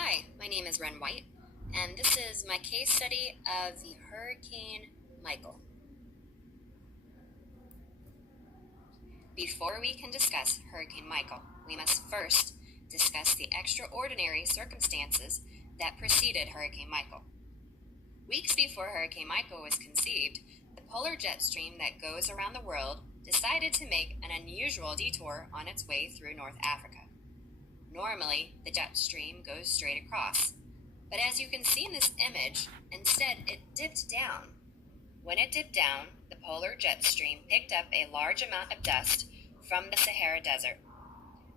Hi, my name is Ren White, and this is my case study of the Hurricane Michael. Before we can discuss Hurricane Michael, we must first discuss the extraordinary circumstances that preceded Hurricane Michael. Weeks before Hurricane Michael was conceived, the polar jet stream that goes around the world decided to make an unusual detour on its way through North Africa. Normally, the jet stream goes straight across, but as you can see in this image, instead it dipped down. When it dipped down, the polar jet stream picked up a large amount of dust from the Sahara Desert.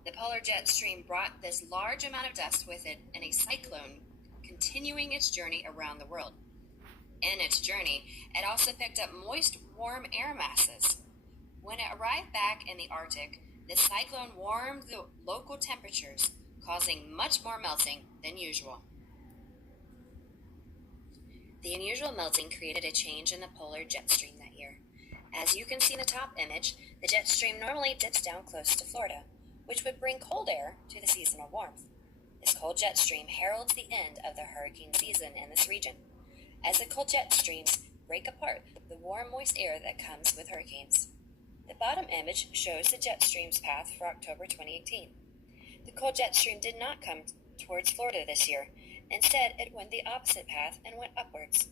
The polar jet stream brought this large amount of dust with it in a cyclone, continuing its journey around the world. In its journey, it also picked up moist, warm air masses. When it arrived back in the Arctic, the cyclone warmed the local temperatures, causing much more melting than usual. The unusual melting created a change in the polar jet stream that year. As you can see in the top image, the jet stream normally dips down close to Florida, which would bring cold air to the seasonal warmth. This cold jet stream heralds the end of the hurricane season in this region. As the cold jet streams break apart the warm, moist air that comes with hurricanes. The bottom image shows the jet stream's path for October 2018. The cold jet stream did not come towards Florida this year. Instead, it went the opposite path and went upwards.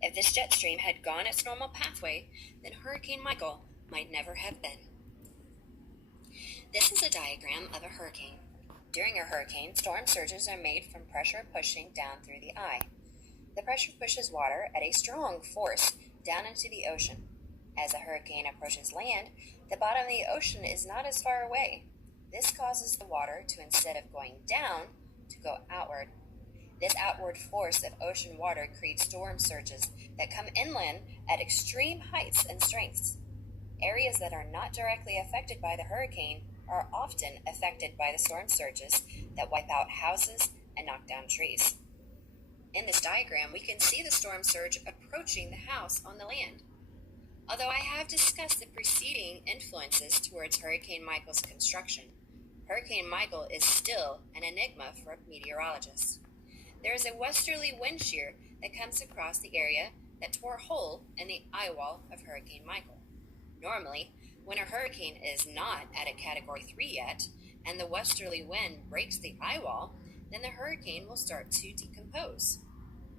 If this jet stream had gone its normal pathway, then Hurricane Michael might never have been. This is a diagram of a hurricane. During a hurricane, storm surges are made from pressure pushing down through the eye. The pressure pushes water at a strong force down into the ocean. As a hurricane approaches land, the bottom of the ocean is not as far away. This causes the water to, instead of going down, to go outward. This outward force of ocean water creates storm surges that come inland at extreme heights and strengths. Areas that are not directly affected by the hurricane are often affected by the storm surges that wipe out houses and knock down trees. In this diagram, we can see the storm surge approaching the house on the land. Although I have discussed the preceding influences towards Hurricane Michael's construction, Hurricane Michael is still an enigma for meteorologists. There is a westerly wind shear that comes across the area that tore a hole in the eye wall of Hurricane Michael. Normally, when a hurricane is not at a Category 3 yet, and the westerly wind breaks the eye wall, then the hurricane will start to decompose.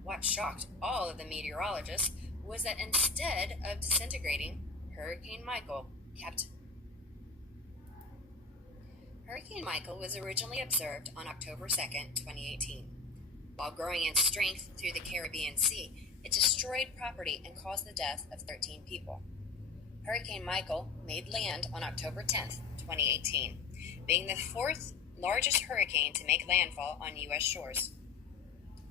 What shocked all of the meteorologists was that instead of disintegrating, Hurricane Michael kept. Hurricane Michael was originally observed on October 2nd, 2018. While growing in strength through the Caribbean Sea, it destroyed property and caused the death of 13 people. Hurricane Michael made land on October 10th, 2018, being the fourth largest hurricane to make landfall on U.S. shores.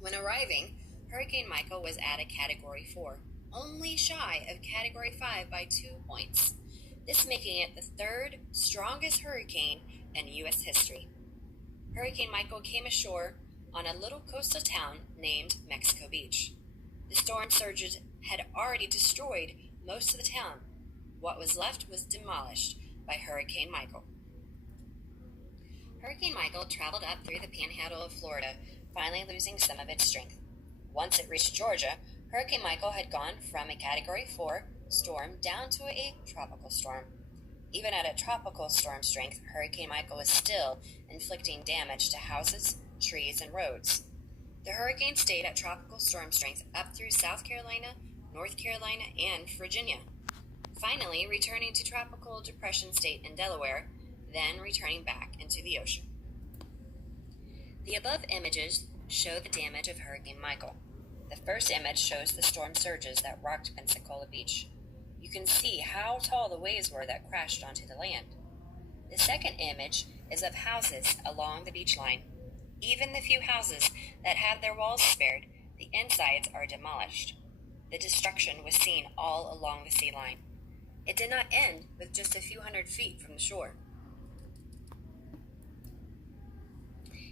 When arriving, Hurricane Michael was at a Category 4, only shy of Category 5 by 2 points, this making it the third strongest hurricane in U.S. history. Hurricane Michael came ashore on a little coastal town named Mexico Beach. The storm surges had already destroyed most of the town. What was left was demolished by Hurricane Michael. Hurricane Michael traveled up through the panhandle of Florida, finally losing some of its strength. Once it reached Georgia, Hurricane Michael had gone from a Category 4 storm down to a tropical storm. Even at a tropical storm strength, Hurricane Michael was still inflicting damage to houses, trees, and roads. The hurricane stayed at tropical storm strength up through South Carolina, North Carolina, and Virginia, finally returning to tropical depression state in Delaware, then returning back into the ocean. The above images show the damage of Hurricane Michael. The first image shows the storm surges that rocked Pensacola Beach. You can see how tall the waves were that crashed onto the land. The second image is of houses along the beach line. Even the few houses that have their walls spared, the insides are demolished. The destruction was seen all along the sea line. It did not end with just a few hundred feet from the shore.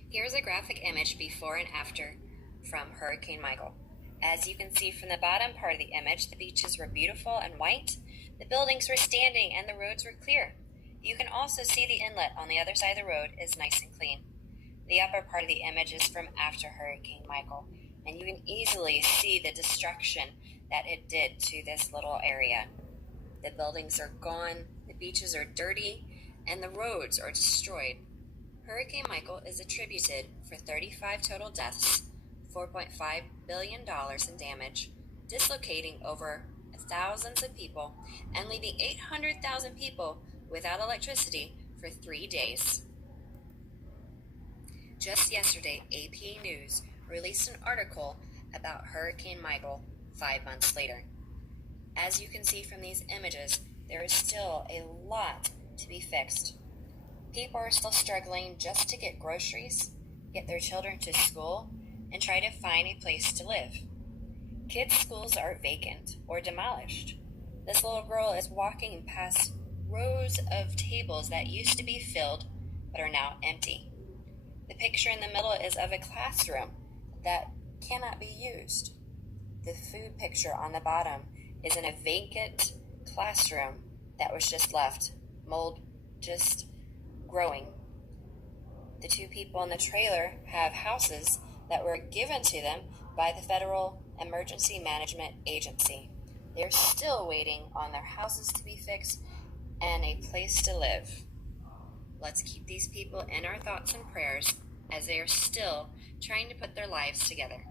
Here is a graphic image before and after from Hurricane Michael. As you can see from the bottom part of the image, the beaches were beautiful and white, the buildings were standing, and the roads were clear. You can also see the inlet on the other side of the road is nice and clean. The upper part of the image is from after Hurricane Michael, and you can easily see the destruction that it did to this little area. The buildings are gone, the beaches are dirty, and the roads are destroyed. Hurricane Michael is attributed for 35 total deaths, $4.5 billion in damage, dislocating over thousands of people, and leaving 800,000 people without electricity for 3 days. Just yesterday, AP News released an article about Hurricane Michael 5 months later. As you can see from these images, there is still a lot to be fixed. People are still struggling just to get groceries, get their children to school, and try to find a place to live. Kids' schools are vacant or demolished. This little girl is walking past rows of tables that used to be filled but are now empty. The picture in the middle is of a classroom that cannot be used. The food picture on the bottom is in a vacant classroom that was just left, mold just growing. The two people in the trailer have houses that were given to them by the Federal Emergency Management Agency. They're still waiting on their houses to be fixed and a place to live. Let's keep these people in our thoughts and prayers as they are still trying to put their lives together.